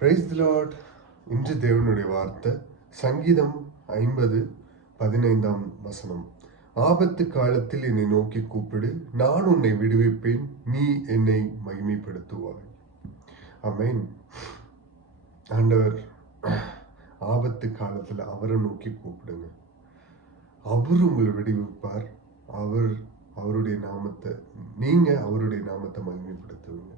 Praise the Lord. இன்று தேவனுடைய வார்த்தை சங்கீதம் 50:15. ஆபத்து காலத்தில் என்னை நோக்கி கூப்பிடு, நான் உன்னை விடுவிப்பேன், நீ என்னை மகிமைப்படுத்துவாய். ஆமென். ஆண்டவர் ஆபத்து காலத்தில் அவரை நோக்கி கூப்பிடுங்க. அவர் உங்களை விடுவிப்பார். அவருடைய நாமத்தை அவருடைய நாமத்தை மகிமைப்படுத்துவீங்க.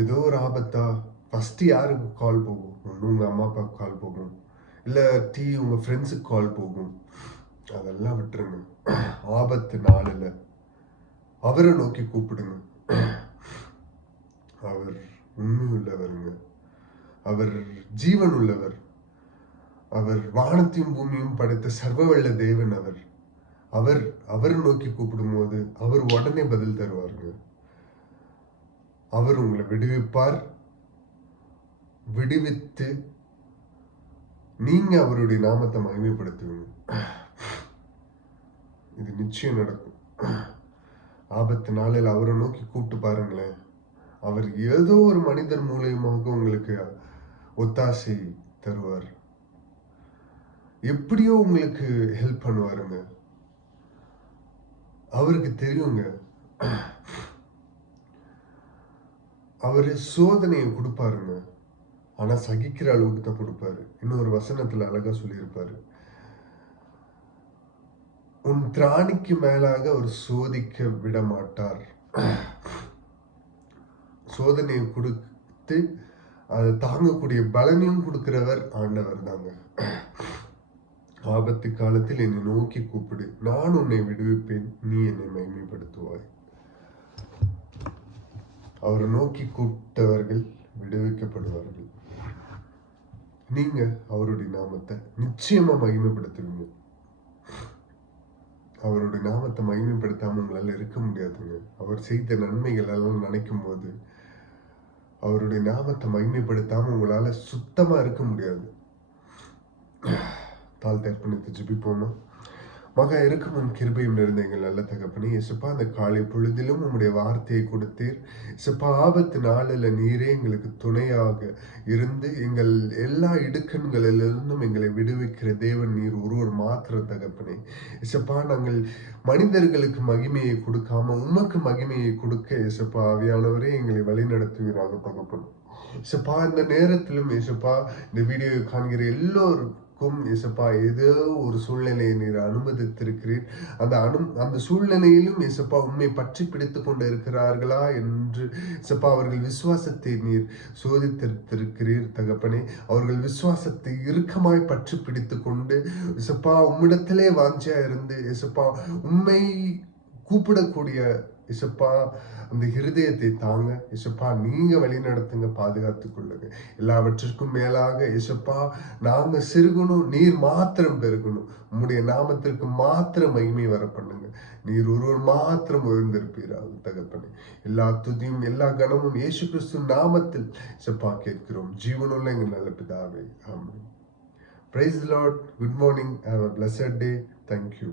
ஏதோ ஒரு ஆபத்தா ஃபர்ஸ்ட் யாருக்கு கால் போகும்? ஒன்று உங்கள் அம்மா அப்பாவுக்கு கால் போகும், இல்லாட்டி உங்கள் ஃப்ரெண்ட்ஸுக்கு கால் போகும். அதெல்லாம் விட்டுருங்க. ஆபத்து நாளில் அவரை நோக்கி கூப்பிடுங்க. அவர் உண்மை உள்ளவருங்க. அவர் ஜீவன் உள்ளவர். அவர் வானத்தையும் பூமியும் படைத்த சர்வவல்ல தேவன். அவர் நோக்கி கூப்பிடும் போது அவர் உடனே பதில் தருவாருங்க. அவர் உங்களை விடுவிப்பார். விடுவித்து நீங்க அவருடைய நாமத்தை மகிமைப்படுத்துவீங்க. இது நிச்சயம் நடக்கும். ஆபத்து நாளில் அவரை நோக்கி கூப்பிட்டு பாருங்களேன். அவர் ஏதோ ஒரு மனிதர் மூலியமாக உங்களுக்கு ஒத்தாசை தருவார். எப்படியோ உங்களுக்கு ஹெல்ப் பண்ணுவாருங்க. அவருக்கு தெரியுங்க. அவரு சோதனையை கொடுப்பாருங்க, ஆனா சகிக்கிற அளவுக்கு தான் கொடுப்பாரு. இன்னொரு வசனத்துல அழகா சொல்லியிருப்பாரு, உன் திராணிக்கு மேலாக அவர் சோதிக்க விட மாட்டார். சோதனையை கொடுத்து அதை தாங்கக்கூடிய பலனையும் கொடுக்கிறவர் ஆண்டவர் தாங்க. ஆபத்து காலத்தில் என்னை நோக்கி கூப்பிடு, நான் உன்னை விடுவிப்பேன், நீ என்னை மகிமைப்படுத்துவாய். அவரை நோக்கி கூப்பிட்டவர்கள் விடுவிக்கப்படுவார்கள். நீங்க அவருடைய நாமத்தை நிச்சயமா மகிமைப்படுத்துவீங்க. அவருடைய நாமத்தை மகிமைப்படுத்தாம உங்களால இருக்க முடியாதுங்க. அவர் செய்த நன்மைகள் எல்லாம் நினைக்கும் போது அவருடைய நாமத்தை மகிமைப்படுத்தாம உங்களால சுத்தமா இருக்க முடியாது. தாழ்த்தி அர்ப்பணித்து ஜெபிப்போமா. மகா இருக்கமும் கிருபையும் நிறைந்த எங்கள் நல்ல தகப்பனே, இயேசுப்பா, அந்த காலை பொழுதிலும் உம்முடைய வார்த்தையை கொடுத்தீர். இயேசுப்பா, ஆபத்து நாளில் நீரே எங்களுக்கு துணையாக இருந்து எங்கள் எல்லா இடுக்கண்களிலிருந்தும் எங்களை விடுவிக்கிற தேவன் நீர் ஒருவர் மாத்திர தகப்பனே. இயேசுப்பா, நாங்கள் மனிதர்களுக்கு மகிமையை கொடுக்காம உமக்கு மகிமையை கொடுக்க இயேசுப்பா ஆவியானவரே எங்களை வழி நடத்துவீராக தகப்பனே. இயேசுப்பா, இந்த நேரத்திலும் இயேசுப்பா இந்த வீடியோவை காண்கிற எல்லோரும் இயேசுப்பா ஏதோ ஒரு சூழ்நிலையை நீர் அனுமதித்திருக்கிறீர். அந்த சூழ்நிலையிலும் இயேசுப்பா உண்மை பற்றி பிடித்து கொண்டு இருக்கிறார்களா என்று இயேசுப்பா அவர்கள் விசுவாசத்தை நீர் சோதித்திருக்கிறீர் தகப்பனே. அவர்கள் விசுவாசத்தை இறுக்கமாய் பற்றி பிடித்து கொண்டு இயேசுப்பா உம்மிடத்திலே வாஞ்சியா இருந்து இயேசுப்பா உண்மை கூப்பிடக்கூடிய இயேசுப்பா அந்த இருதயத்தை தாங்க இயேசுப்பா நீங்க வழி நடத்துங்க, பாதுகாத்துக் கொள்ளுங்க. எல்லாவற்றிற்கும் மேலாக இயேசுப்பா நாங்க சிறுகணும், நீர் மாத்திரம் பெருகணும். உம்முடைய நாமத்திற்கு மாத்திரம் மகிமை வர பண்ணுங்க. நீர் ஒருவர் மாத்திரம் உயர்ந்திருப்பீராக தகப்பனே. எல்லா துதியும் எல்லா கனமும் இயேசு கிறிஸ்து நாமத்தில் இயேசுப்பா கேட்கிறோம், ஜீவனுள்ள எங்கள் நல்ல பிதாவே. ஆமென். Praise the Lord. Good morning. Have a blessed day. Thank you.